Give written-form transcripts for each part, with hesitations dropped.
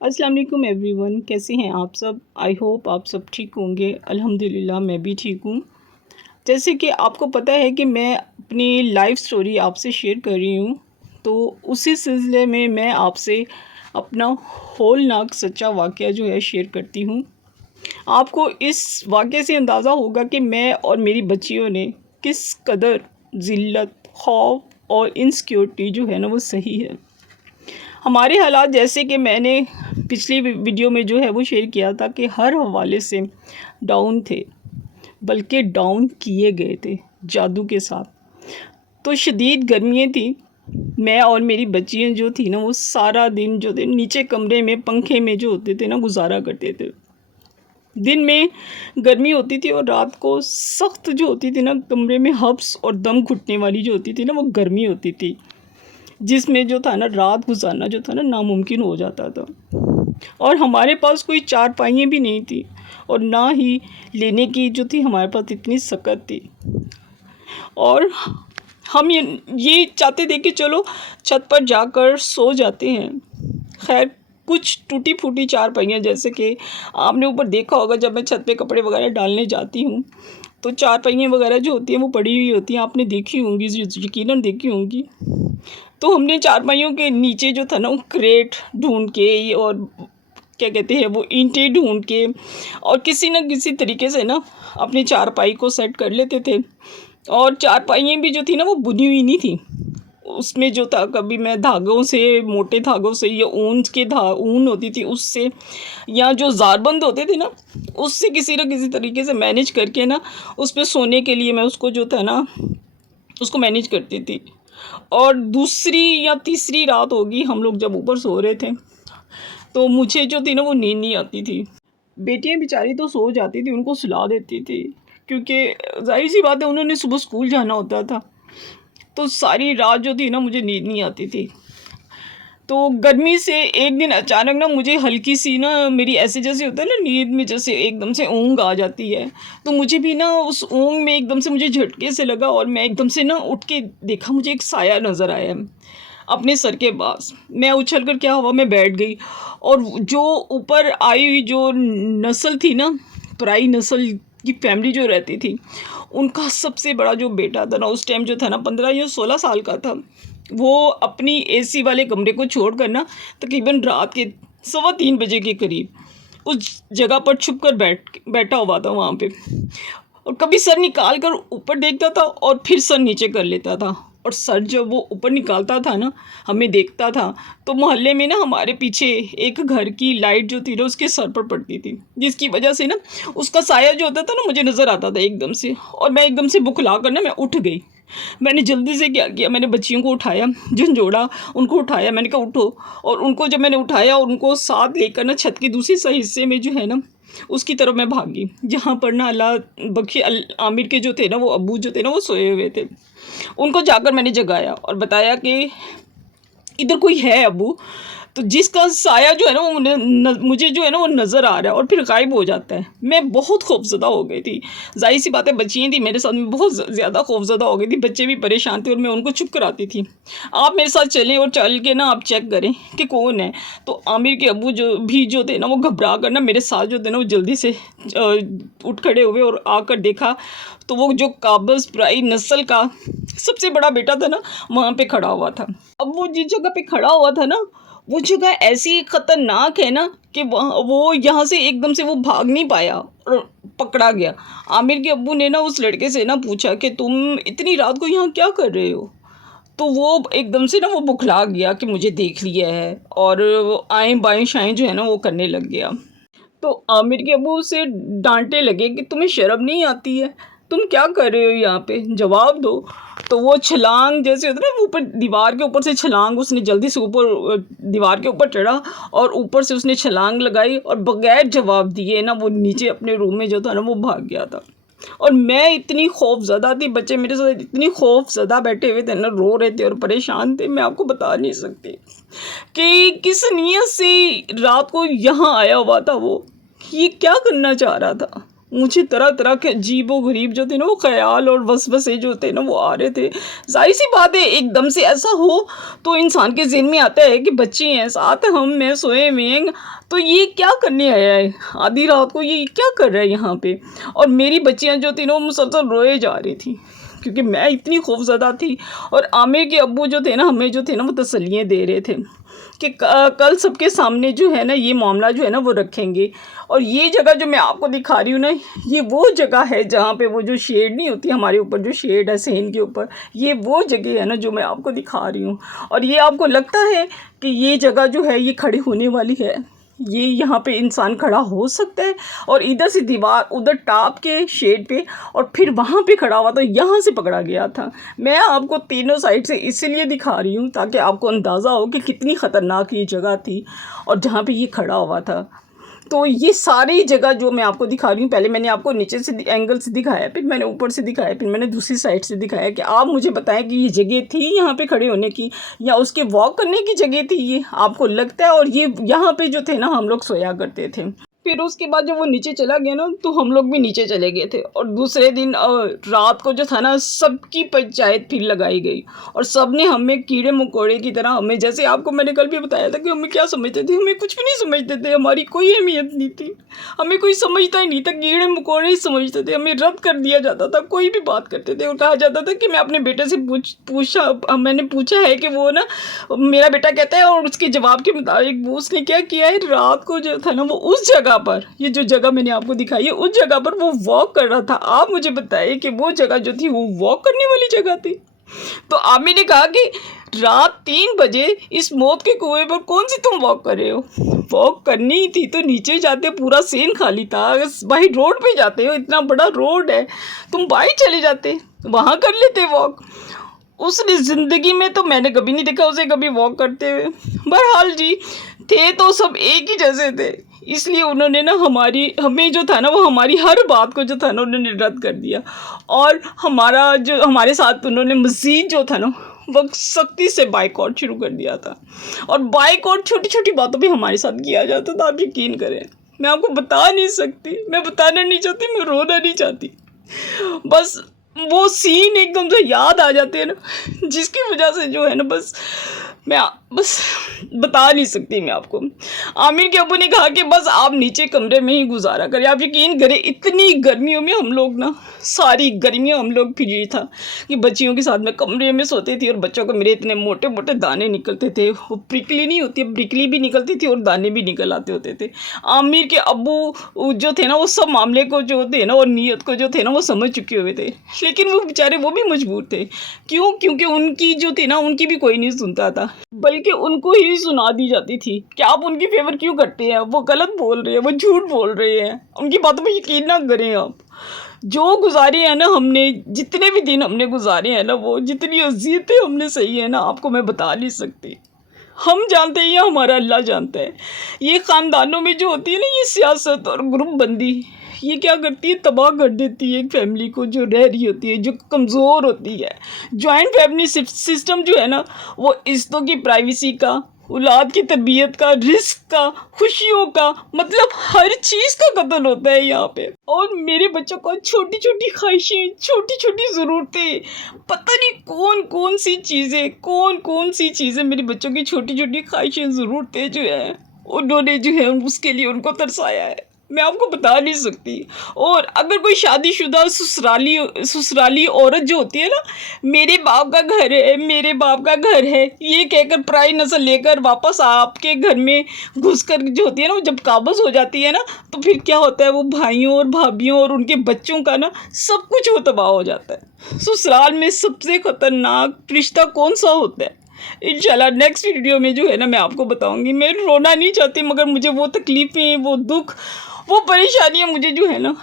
अस्सलाम वालेकुम एवरीवन, कैसे हैं आप सब। आई होप आप सब ठीक होंगे। अल्हम्दुलिल्लाह मैं भी ठीक हूँ। जैसे कि आपको पता है कि मैं अपनी लाइफ स्टोरी आपसे शेयर कर रही हूँ, तो उसी सिलसिले में मैं आपसे अपना होलनाक सच्चा वाक़या जो है शेयर करती हूँ। आपको इस वाक़ये से अंदाज़ा होगा कि मैं और मेरी बच्चियों ने किस कदर ज़िल्लत, खौफ और इनसिक्योरिटी जो है ना वो सही है। हमारे हालात जैसे कि मैंने पिछली वीडियो में जो है वो शेयर किया था कि हर हवाले से डाउन थे, बल्कि डाउन किए गए थे जादू के साथ। तो शदीद गर्मियाँ थी। मैं और मेरी बच्चियाँ जो थी ना वो सारा दिन जो थे नीचे कमरे में पंखे में जो होते थे ना गुजारा करते थे। दिन में गर्मी होती थी और रात को सख्त जो होती थी ना कमरे में हब्स और दम घुटने वाली जो होती थी ना वो गर्मी होती थी, जिसमें जो था ना रात गुजारना जो था ना नामुमकिन हो जाता था। और हमारे पास कोई चारपाइयाँ भी नहीं थी और ना ही लेने की जो थी हमारे पास इतनी सकत थी। और हम ये चाहते थे कि चलो छत पर जाकर सो जाते हैं। खैर कुछ टूटी फूटी चारपाइयाँ, जैसे कि आपने ऊपर देखा होगा जब मैं छत पे कपड़े वगैरह डालने जाती हूँ तो चारपाइयाँ वगैरह जो होती हैं वो पड़ी हुई होती हैं, आपने देखी होंगी, यकीनन देखी होंगी। तो हमने चारपाइयों के नीचे जो था ना वो क्रेट ढूंढ के और क्या कहते हैं वो ईंटें ढूंढ के और किसी न किसी तरीके से ना अपनी चारपाई को सेट कर लेते थे। और चारपाइयाँ भी जो थी ना वो बुनी हुई नहीं थी। उसमें जो था कभी मैं धागों से, मोटे धागों से या ऊन होती थी उससे, या जो ज़ारबंद होते थे ना उससे किसी न किसी तरीके से मैनेज करके ना उस पर सोने के लिए मैं उसको जो था ना उसको मैनेज करती थी। और दूसरी या तीसरी रात होगी हम लोग जब ऊपर सो रहे थे तो मुझे जो थी ना वो नींद नहीं आती थी। बेटियां बेचारी तो सो जाती थी, उनको सुला देती थी, क्योंकि जाहिर सी बात है उन्होंने सुबह स्कूल जाना होता था। तो सारी रात जो थी ना मुझे नींद नहीं आती थी। तो गर्मी से एक दिन अचानक ना मुझे हल्की सी ना मेरी ऐसे जैसे होता है ना नींद में जैसे एकदम से ऊँग आ जाती है, तो मुझे भी ना उस ऊँग में एकदम से मुझे झटके से लगा और मैं एकदम से ना उठ के देखा, मुझे एक साया नज़र आया अपने सर के पास। मैं उछल कर क्या हवा में बैठ गई और जो ऊपर आई हुई जो नस्ल थी ना, पराई नस्ल की फैमिली जो रहती थी, उनका सबसे बड़ा जो बेटा था ना उस टाइम जो था ना 15 या 16 साल का था, वो अपनी एसी वाले कमरे को छोड़ कर ना तकरीबन रात के 3:15 बजे के करीब उस जगह पर छुप कर बैठा हुआ था वहाँ पे। और कभी सर निकाल कर ऊपर देखता था और फिर सर नीचे कर लेता था। और सर जब वो ऊपर निकालता था ना हमें देखता था, तो मोहल्ले में ना हमारे पीछे एक घर की लाइट जो थी ना उसके सर पर पड़ती थी, जिसकी वजह से ना उसका साया जो होता था ना मुझे नज़र आता था एकदम से। और मैं एकदम से बुखला कर ना मैं उठ गई। मैंने जल्दी से क्या किया, मैंने बच्चियों को उठाया, झंझोड़ा, उनको उठाया, मैंने कहा उठो। और उनको जब मैंने उठाया और उनको साथ लेकर ना छत के दूसरे सही हिस्से में जो है ना उसकी तरफ मैं भागी, जहाँ पर ना अल्लाह बख्शे आमिर के जो थे ना वो अब्बू जो थे ना वो सोए हुए थे। उनको जाकर मैंने जगाया और बताया कि इधर कोई है अब्बू। तो जिसका साया जो है ना वो मुझे जो है ना वो नज़र आ रहा है और फिर गायब हो जाता है। मैं बहुत खौफज़दा हो गई थी। ज़ाहिर सी बात है बच्चियाँ थी मेरे साथ में, बहुत ज़्यादा खौफज़दा हो गई थी। बच्चे भी परेशान थे और मैं उनको चुप कराती थी। आप मेरे साथ चलें और चल के ना आप चेक करें कि कौन है। तो आमिर के अब्बू जो थे ना वो घबरा कर ना मेरे साथ जो थे ना वो जल्दी से उठ खड़े हुए और आकर देखा तो वो जो काबज़ पराई नस्ल का सबसे बड़ा बेटा था ना वहाँ पे खड़ा हुआ था। अब वो जिस जगह पे खड़ा हुआ था ना वो जगह ऐसी ख़तरनाक है ना कि वो यहाँ से एकदम से वो भाग नहीं पाया और पकड़ा गया। आमिर के अब्बू ने ना उस लड़के से ना पूछा कि तुम इतनी रात को यहाँ क्या कर रहे हो। तो वो एकदम से ना वो बुखला गया कि मुझे देख लिया है और आएँ बाएँ शाएँ जो है ना वो करने लग गया। तो आमिर के अब्बू उसे डांटने लगे कि तुम्हें शर्म नहीं आती है, तुम क्या कर रहे हो यहाँ पे, जवाब दो। तो वो छलांग जैसे होता है ना ऊपर दीवार के ऊपर से छलांग, उसने जल्दी से ऊपर दीवार के ऊपर चढ़ा और ऊपर से उसने छलांग लगाई और बगैर जवाब दिए ना वो नीचे अपने रूम में जो था ना वो भाग गया था। और मैं इतनी खौफज़दा थी, बच्चे मेरे साथ इतनी खौफज़दा बैठे हुए थे ना, रो रहे थे और परेशान थे, मैं आपको बता नहीं सकती कि किस नीयत से रात को यहाँ आया हुआ था वो, ये क्या करना चाह रहा था। मुझे तरह तरह के अजीबो-गरीब जो थे ना वो ख़याल और वसवसे जो थे ना वो आ रहे थे। ज़ाहिर-सी बात है एकदम से ऐसा हो तो इंसान के ज़हन में आता है कि बच्चे हैं साथ, हम मैं सोए हुए हैं, तो ये क्या करने आया है? आधी रात को ये क्या कर रहा है यहाँ पे? और मेरी बच्चियाँ जो थी ना वो मुसलसल रोए जा रही थी, क्योंकि मैं इतनी खौफ़ज़दा थी। और आमिर के अब्बू जो थे ना हमें जो थे ना वो तसल्लियाँ दे रहे थे कि कल सबके सामने जो है ना ये मामला जो है ना वो रखेंगे। और ये जगह जो मैं आपको दिखा रही हूँ ना, ये वो जगह है जहाँ पे वो जो शेड नहीं होती हमारे ऊपर, जो शेड है सहन के ऊपर, ये वो जगह है ना जो मैं आपको दिखा रही हूँ। और ये आपको लगता है कि ये जगह जो है ये खड़ी होने वाली है? ये यहाँ पे इंसान खड़ा हो सकता है? और इधर से दीवार, उधर टाप के शेड पे, और फिर वहाँ पे खड़ा हुआ, तो यहाँ से पकड़ा गया था। मैं आपको तीनों साइड से इसलिए दिखा रही हूँ ताकि आपको अंदाज़ा हो कि कितनी ख़तरनाक ये जगह थी और जहाँ पे ये खड़ा हुआ था। तो ये सारी जगह जो मैं आपको दिखा रही हूँ, पहले मैंने आपको नीचे से एंगल से दिखाया, फिर मैंने ऊपर से दिखाया, फिर मैंने दूसरी साइड से दिखाया कि आप मुझे बताएं कि ये जगह थी यहाँ पे खड़े होने की या उसके वॉक करने की जगह थी ये, आपको लगता है? और ये यहाँ पे जो थे ना हम लोग सोया करते थे। फिर उसके बाद जब वो नीचे चला गया ना तो हम लोग भी नीचे चले गए थे। और दूसरे दिन रात को जो था ना सबकी पंचायत फिर लगाई गई और सब ने हमें कीड़े मकोड़े की तरह, हमें जैसे आपको मैंने कल भी बताया था कि हमें क्या समझते थे, हमें कुछ भी नहीं समझते थे, हमारी कोई अहमियत नहीं थी, हमें कोई समझता ही नहीं था, कीड़े मकोड़े ही समझते थे। हमें रद्द कर दिया जाता था, कोई भी बात करते थे और कहा जाता था कि मैं अपने बेटे से मैंने पूछा है कि वो ना, मेरा बेटा कहता है और उसके जवाब के मुताबिक वो उसने क्या किया है, रात को जो था ना वो उस जगह पर, ये जो जगह मैंने आपको दिखाई है उस जगह पर वो वॉक कर रहा था। आप मुझे बताइए कि वो जगह जो थी वो वॉक करने वाली जगह थी? तो आमिर ने कहा कि रात 3 बजे इस मौत के कुएं पर कौन सी तुम वॉक कर रहे हो? वॉक करनी ही थी तो नीचे जाते, पूरा सीन खाली था। भाई रोड पे जाते हो, इतना बड़ा रोड है, तुम बाहर चले जाते, वहाँ कर लेते वॉक। उसने ज़िंदगी में तो मैंने कभी नहीं देखा उसे कभी वॉक करते हुए। बहरहाल जी, थे तो सब एक ही जैसे थे, इसलिए उन्होंने ना हमें जो था ना वो हमारी हर बात को जो था ना उन्होंने रद्द कर दिया। और हमारा जो हमारे साथ उन्होंने मज़ीद जो था ना वो सख्ती से बाइकआउट शुरू कर दिया था। और बाइकआउट छोटी छोटी बातों पे हमारे साथ किया जाता था, आप यकीन करें। मैं आपको बता नहीं सकती, मैं बताना नहीं चाहती, मैं रोना नहीं चाहती, बस वो सीन एकदम से याद आ जाते हैं ना जिसकी वजह से जो है ना मैं बस बता नहीं सकती मैं आपको। आमिर के अब्बू ने कहा कि बस आप नीचे कमरे में ही गुजारा करें। आप यकीन करें इतनी गर्मियों में हम लोग ना, सारी गर्मियाँ हम लोग फिर ये था कि बच्चियों के साथ में कमरे में सोते थे और बच्चों को मेरे इतने मोटे मोटे दाने निकलते थे, वो प्रिकली नहीं होती, प्रिकली भी निकलती थी और दाने भी निकल आते होते थे। आमिर के अब्बू जो थे ना वो सब मामले को जो थे ना और नीयत को जो थे ना वो समझ चुके हुए थे, लेकिन वो बेचारे वो भी मजबूर थे। क्यों? क्योंकि उनकी जो थी ना उनकी भी कोई नहीं सुनता था, बल्कि उनको ही सुना दी जाती थी कि आप उनकी फेवर क्यों करते हैं, वो गलत बोल रहे हैं, वो झूठ बोल रहे हैं, उनकी बातों पर यकीन ना करें आप। जो गुजारे हैं ना हमने, जितने भी दिन हमने गुजारे हैं ना, वो जितनी अज़ियतें हमने सही है ना आपको मैं बता नहीं सकती। हम जानते हैं या हमारा अल्लाह जानता है। ये ख़ानदानों में जो होती है ना ये सियासत और ग्रुप बंदी, ये क्या करती है, तबाह कर देती है एक फैमिली को जो रह रही होती है, जो कमज़ोर होती है। जॉइंट फैमिली सिस्टम जो है ना वो रिश्तों की प्राइवेसी का, औलाद की तरबियत का, रिस्क का, खुशियों का, मतलब हर चीज़ का कत्ल होता है यहाँ पे। और मेरे बच्चों को छोटी छोटी ख्वाहिशें, छोटी छोटी ज़रूरतें, पता नहीं कौन कौन सी चीज़ें मेरे बच्चों की छोटी छोटी ख्वाहिशें, ज़रूरतें जो है उन्होंने जो है उसके लिए उनको तरसाया है, मैं आपको बता नहीं सकती। और अगर कोई शादीशुदा ससुराली औरत जो होती है ना, मेरे बाप का घर है, मेरे बाप का घर है, ये कहकर पराई नस्ल लेकर वापस आपके घर में घुसकर जो होती है ना, वो जब काबज़ हो जाती है ना, तो फिर क्या होता है, वो भाइयों और भाभियों और उनके बच्चों का ना सब कुछ वो तबाह हो जाता है। ससुराल में सबसे ख़तरनाक रिश्ता कौन सा होता है? इंशाल्लाह नेक्स्ट वीडियो में जो है ना मैं आपको बताऊंगी। मैं रोना नहीं चाहती, मगर मुझे वो तकलीफ़ें, वो दुख, वो परेशानियाँ मुझे जो है ना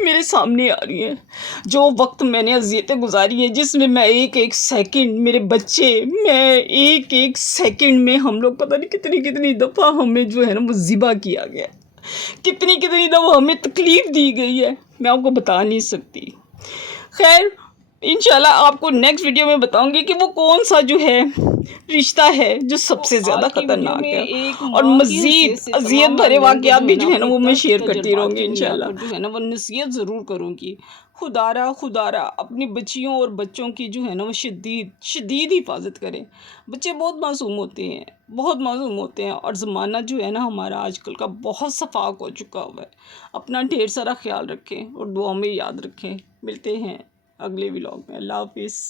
मेरे सामने आ रही हैं। जो वक्त मैंने अज़ियतें गुजारी हैं, जिसमें मैं एक एक सेकंड, मेरे बच्चे, मैं एक एक सेकंड में, हम लोग पता नहीं कितनी कितनी दफ़ा हमें जो है ना वो ज़िबा किया गया, कितनी कितनी दफ़ा हमें तकलीफ़ दी गई है, मैं आपको बता नहीं सकती। खैर, इंशाल्लाह आपको नेक्स्ट वीडियो में बताऊंगी कि वो कौन सा जो है रिश्ता है जो सबसे ज़्यादा खतरनाक है, और मज़ीद अज़ियत भरे वाक़यात भी जो है ना वो मैं शेयर करती रहूँगी इंशाल्लाह। जो है ना वो नसीहत ज़रूर करूँगी। खुदारा खुदारा अपनी बच्चियों और बच्चों की जो है ना वो शदीद हिफाजत करें। बच्चे बहुत मासूम होते हैं, बहुत मासूम होते हैं, और ज़माना जो है ना हमारा आजकल का बहुत सफाक हो चुका हुआ है। अपना ढेर सारा ख्याल रखें और दुआ में याद रखें। मिलते हैं अगले व्लॉग में। अल्लाह हाफ़िज़।